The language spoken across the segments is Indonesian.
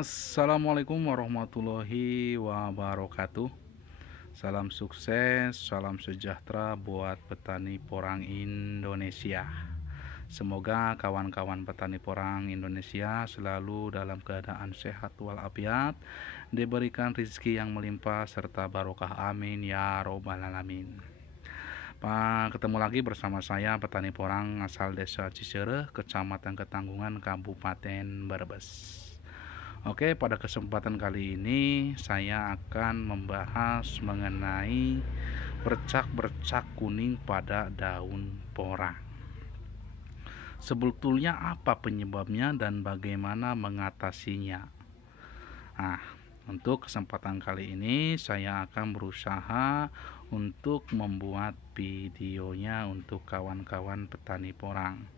Assalamualaikum warahmatullahi wabarakatuh. Salam sukses, salam sejahtera buat petani porang Indonesia. Semoga kawan-kawan petani porang Indonesia selalu dalam keadaan sehat walafiat, diberikan rezeki yang melimpah serta barokah, amin ya robbal alamin. Pak, ketemu lagi bersama saya petani porang asal Desa Cisereh, Kecamatan Ketanggungan, Kabupaten Brebes. Oke, pada kesempatan kali ini saya akan membahas mengenai bercak-bercak kuning pada daun porang. Sebetulnya apa penyebabnya dan bagaimana mengatasinya? Nah, untuk kesempatan kali ini saya akan berusaha untuk membuat videonya untuk kawan-kawan petani porang.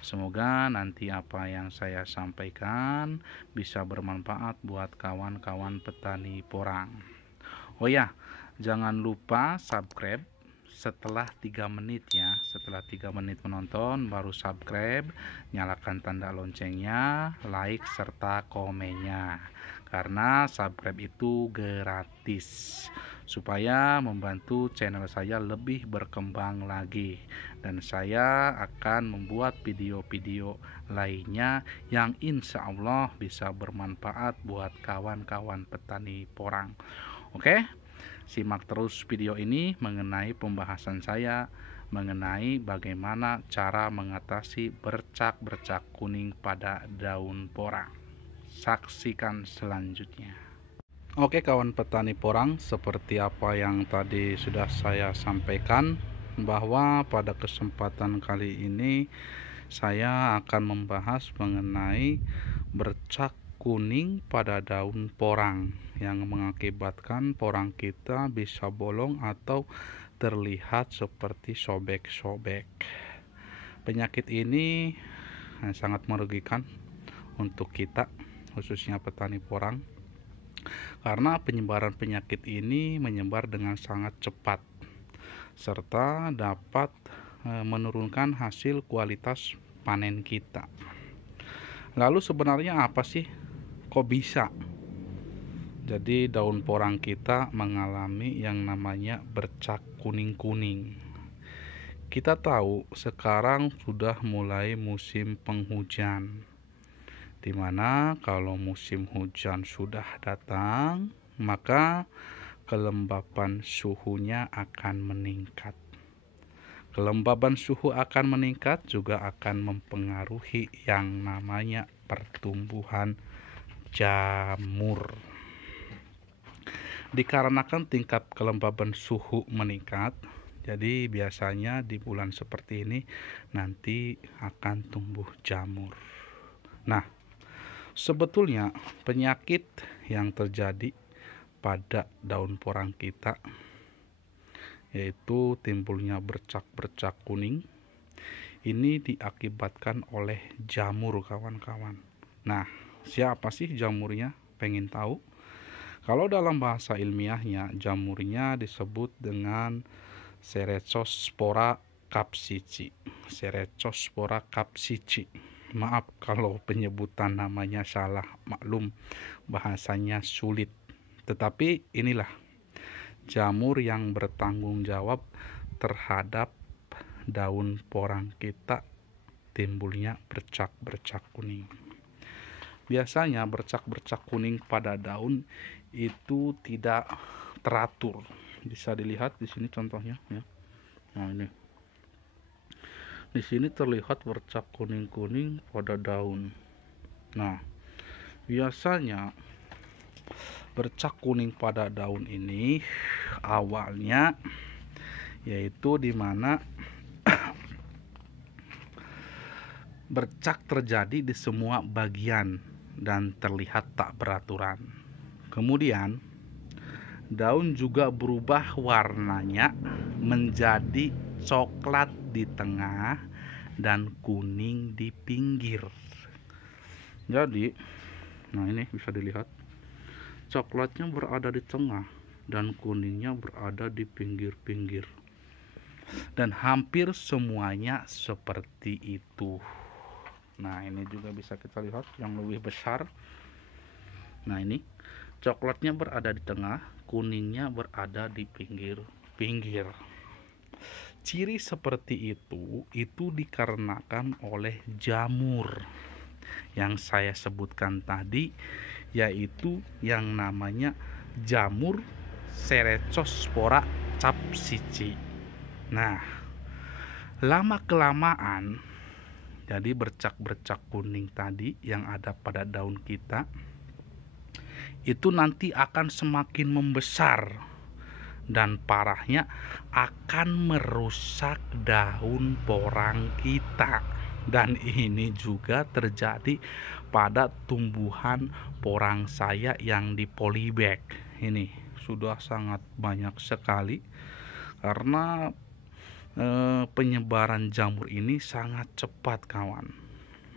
Semoga nanti apa yang saya sampaikan bisa bermanfaat buat kawan-kawan petani porang. Oh ya, jangan lupa subscribe setelah 3 menit ya. Setelah 3 menit menonton baru subscribe, nyalakan tanda loncengnya, like serta komennya. Karena subscribe itu gratis, supaya membantu channel saya lebih berkembang lagi, dan saya akan membuat video-video lainnya yang insya Allah bisa bermanfaat buat kawan-kawan petani porang. Oke, simak terus video ini mengenai pembahasan saya mengenai bagaimana cara mengatasi bercak-bercak kuning pada daun porang. Saksikan selanjutnya. Oke kawan petani porang, seperti apa yang tadi sudah saya sampaikan, bahwa pada kesempatan kali ini saya akan membahas mengenai bercak kuning pada daun porang yang mengakibatkan porang kita bisa bolong atau terlihat seperti sobek-sobek. Penyakit ini sangat merugikan untuk kita, khususnya petani porang, karena penyebaran penyakit ini menyebar dengan sangat cepat serta dapat menurunkan hasil kualitas panen kita. Lalu sebenarnya apa sih, kok bisa jadi daun porang kita mengalami yang namanya bercak kuning-kuning? Kita tahu sekarang sudah mulai musim penghujan, dimana kalau musim hujan sudah datang, maka kelembapan suhunya akan meningkat. Kelembaban suhu akan meningkat juga akan mempengaruhi yang namanya pertumbuhan jamur. Dikarenakan tingkat kelembaban suhu meningkat, jadi biasanya di bulan seperti ini nanti akan tumbuh jamur. Nah, sebetulnya penyakit yang terjadi pada daun porang kita, yaitu timbulnya bercak-bercak kuning, ini diakibatkan oleh jamur kawan-kawan. Nah, siapa sih jamurnya? Pengen tahu? Kalau dalam bahasa ilmiahnya, jamurnya disebut dengan Cercospora capsici. Cercospora capsici. Maaf kalau penyebutan namanya salah, maklum bahasanya sulit. Tetapi inilah jamur yang bertanggung jawab terhadap daun porang kita timbulnya bercak-bercak kuning. Biasanya bercak-bercak kuning pada daun itu tidak teratur. Bisa dilihat di sini contohnya ya. Nah, ini. Di sini terlihat bercak kuning-kuning pada daun. Nah, biasanya bercak kuning pada daun ini awalnya yaitu dimana bercak terjadi di semua bagian dan terlihat tak beraturan. Kemudian daun juga berubah warnanya menjadi coklat di tengah dan kuning di pinggir. Jadi, nah ini bisa dilihat, coklatnya berada di tengah dan kuningnya berada di pinggir-pinggir. Dan hampir semuanya seperti itu. Nah, ini juga bisa kita lihat yang lebih besar. Nah, ini coklatnya berada di tengah, kuningnya berada di pinggir-pinggir. Ciri seperti itu dikarenakan oleh jamur yang saya sebutkan tadi, yaitu yang namanya jamur Cerecospora capsici. Nah, lama kelamaan jadi bercak-bercak kuning tadi yang ada pada daun kita itu nanti akan semakin membesar, dan parahnya akan merusak daun porang kita. Dan ini juga terjadi pada tumbuhan porang saya yang di polybag. Ini sudah sangat banyak sekali karena penyebaran jamur ini sangat cepat, kawan.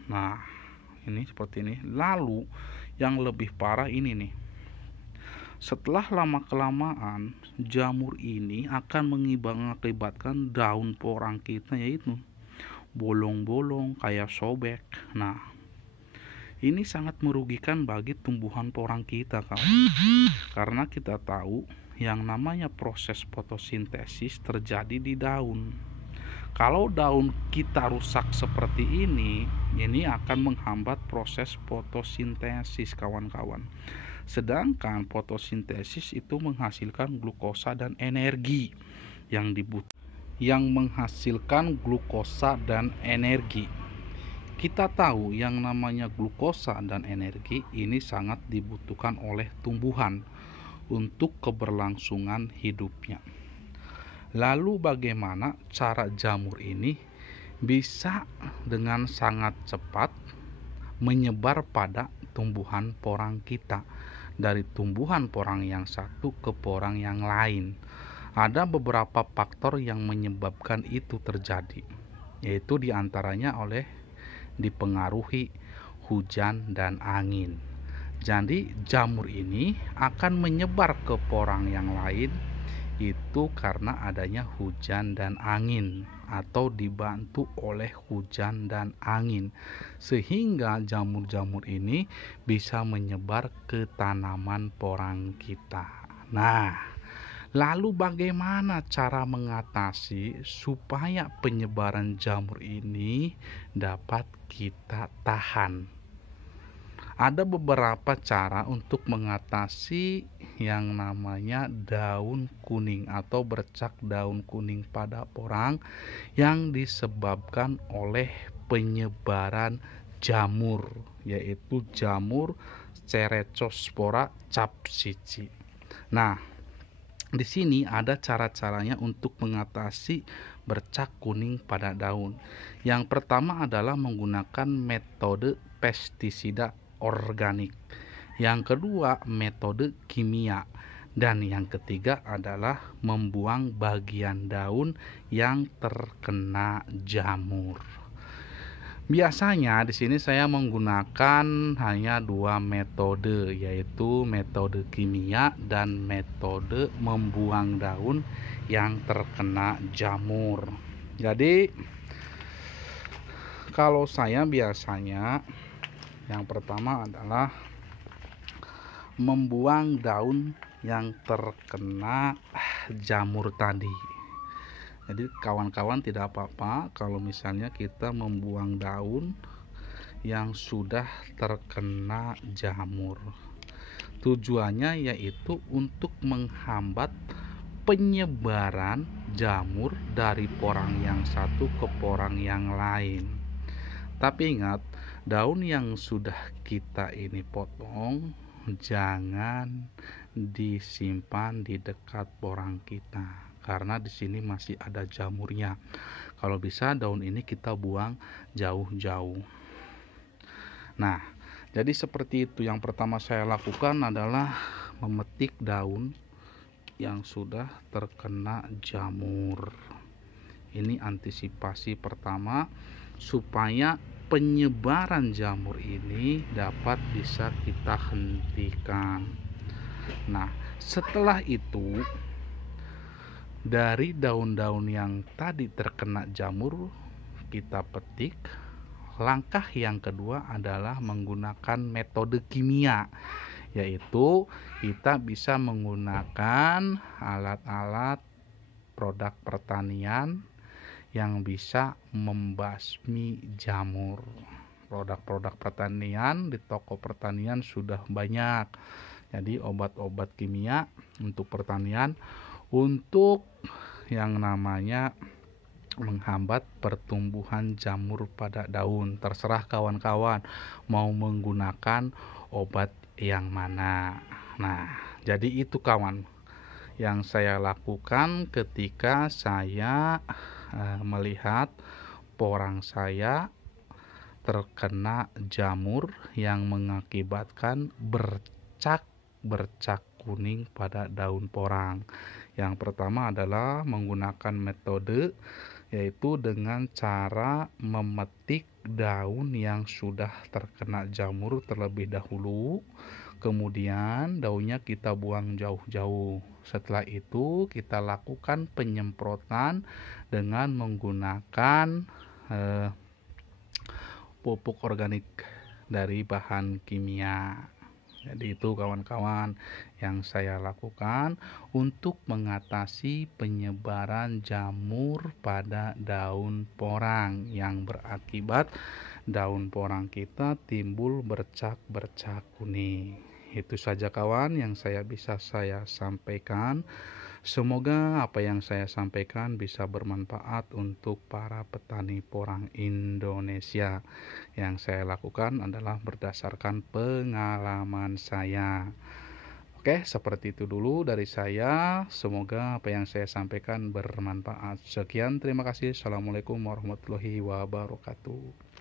Nah, ini seperti ini. Lalu yang lebih parah ini nih, setelah lama kelamaan jamur ini akan mengakibatkan daun porang kita yaitu bolong-bolong kayak sobek. Nah, ini sangat merugikan bagi tumbuhan porang kita, kawan. Karena kita tahu yang namanya proses fotosintesis terjadi di daun. Kalau daun kita rusak seperti ini akan menghambat proses fotosintesis, kawan-kawan. Sedangkan fotosintesis itu menghasilkan glukosa dan energi yang menghasilkan glukosa dan energi. Kita tahu yang namanya glukosa dan energi ini sangat dibutuhkan oleh tumbuhan untuk keberlangsungan hidupnya. Lalu bagaimana cara jamur ini bisa dengan sangat cepat menyebar pada tumbuhan porang kita, dari tumbuhan porang yang satu ke porang yang lain? Ada beberapa faktor yang menyebabkan itu terjadi, yaitu diantaranya oleh dipengaruhi hujan dan angin. Jadi jamur ini akan menyebar ke porang yang lain itu karena adanya hujan dan angin, atau dibantu oleh hujan dan angin, sehingga jamur-jamur ini bisa menyebar ke tanaman porang kita. Nah, lalu bagaimana cara mengatasi supaya penyebaran jamur ini dapat kita tahan? Ada beberapa cara untuk mengatasi yang namanya daun kuning atau bercak daun kuning pada porang yang disebabkan oleh penyebaran jamur, yaitu jamur Cerecospora capsici. Nah, di sini ada cara-caranya untuk mengatasi bercak kuning pada daun. Yang pertama adalah menggunakan metode pestisida organik. Yang kedua, metode kimia. Dan yang ketiga adalah membuang bagian daun yang terkena jamur. Biasanya di sini saya menggunakan hanya dua metode, yaitu metode kimia dan metode membuang daun yang terkena jamur. Jadi kalau saya biasanya yang pertama adalah membuang daun yang terkena jamur tadi. Jadi kawan-kawan tidak apa-apa kalau misalnya kita membuang daun yang sudah terkena jamur. Tujuannya yaitu untuk menghambat penyebaran jamur dari porang yang satu ke porang yang lain. Tapi ingat, daun yang sudah kita ini potong jangan disimpan di dekat porang kita, karena di sini masih ada jamurnya. Kalau bisa daun ini kita buang jauh-jauh. Nah, jadi seperti itu. Yang pertama saya lakukan adalah memetik daun yang sudah terkena jamur. Ini antisipasi pertama supaya penyebaran jamur ini dapat bisa kita hentikan. Nah, setelah itu dari daun-daun yang tadi terkena jamur kita petik. Langkah yang kedua adalah menggunakan metode kimia, yaitu kita bisa menggunakan alat-alat produk pertanian yang bisa membasmi jamur. Produk-produk pertanian di toko pertanian sudah banyak. Jadi obat-obat kimia untuk pertanian untuk yang namanya menghambat pertumbuhan jamur pada daun. Terserah kawan-kawan mau menggunakan obat yang mana. Nah, jadi itu kawan yang saya lakukan ketika saya melihat porang saya terkena jamur yang mengakibatkan bercak kuning pada daun porang. Yang pertama adalah menggunakan metode yaitu dengan cara memetik daun yang sudah terkena jamur terlebih dahulu. Kemudian daunnya kita buang jauh-jauh. Setelah itu kita lakukan penyemprotan dengan menggunakan pupuk organik dari bahan kimia. Jadi itu kawan-kawan yang saya lakukan untuk mengatasi penyebaran jamur pada daun porang yang berakibat daun porang kita timbul bercak-bercak kuning. Itu saja kawan yang bisa saya sampaikan. Semoga apa yang saya sampaikan bisa bermanfaat untuk para petani porang Indonesia. Yang saya lakukan adalah berdasarkan pengalaman saya. Oke, seperti itu dulu dari saya. Semoga apa yang saya sampaikan bermanfaat. Sekian, terima kasih. Assalamualaikum warahmatullahi wabarakatuh.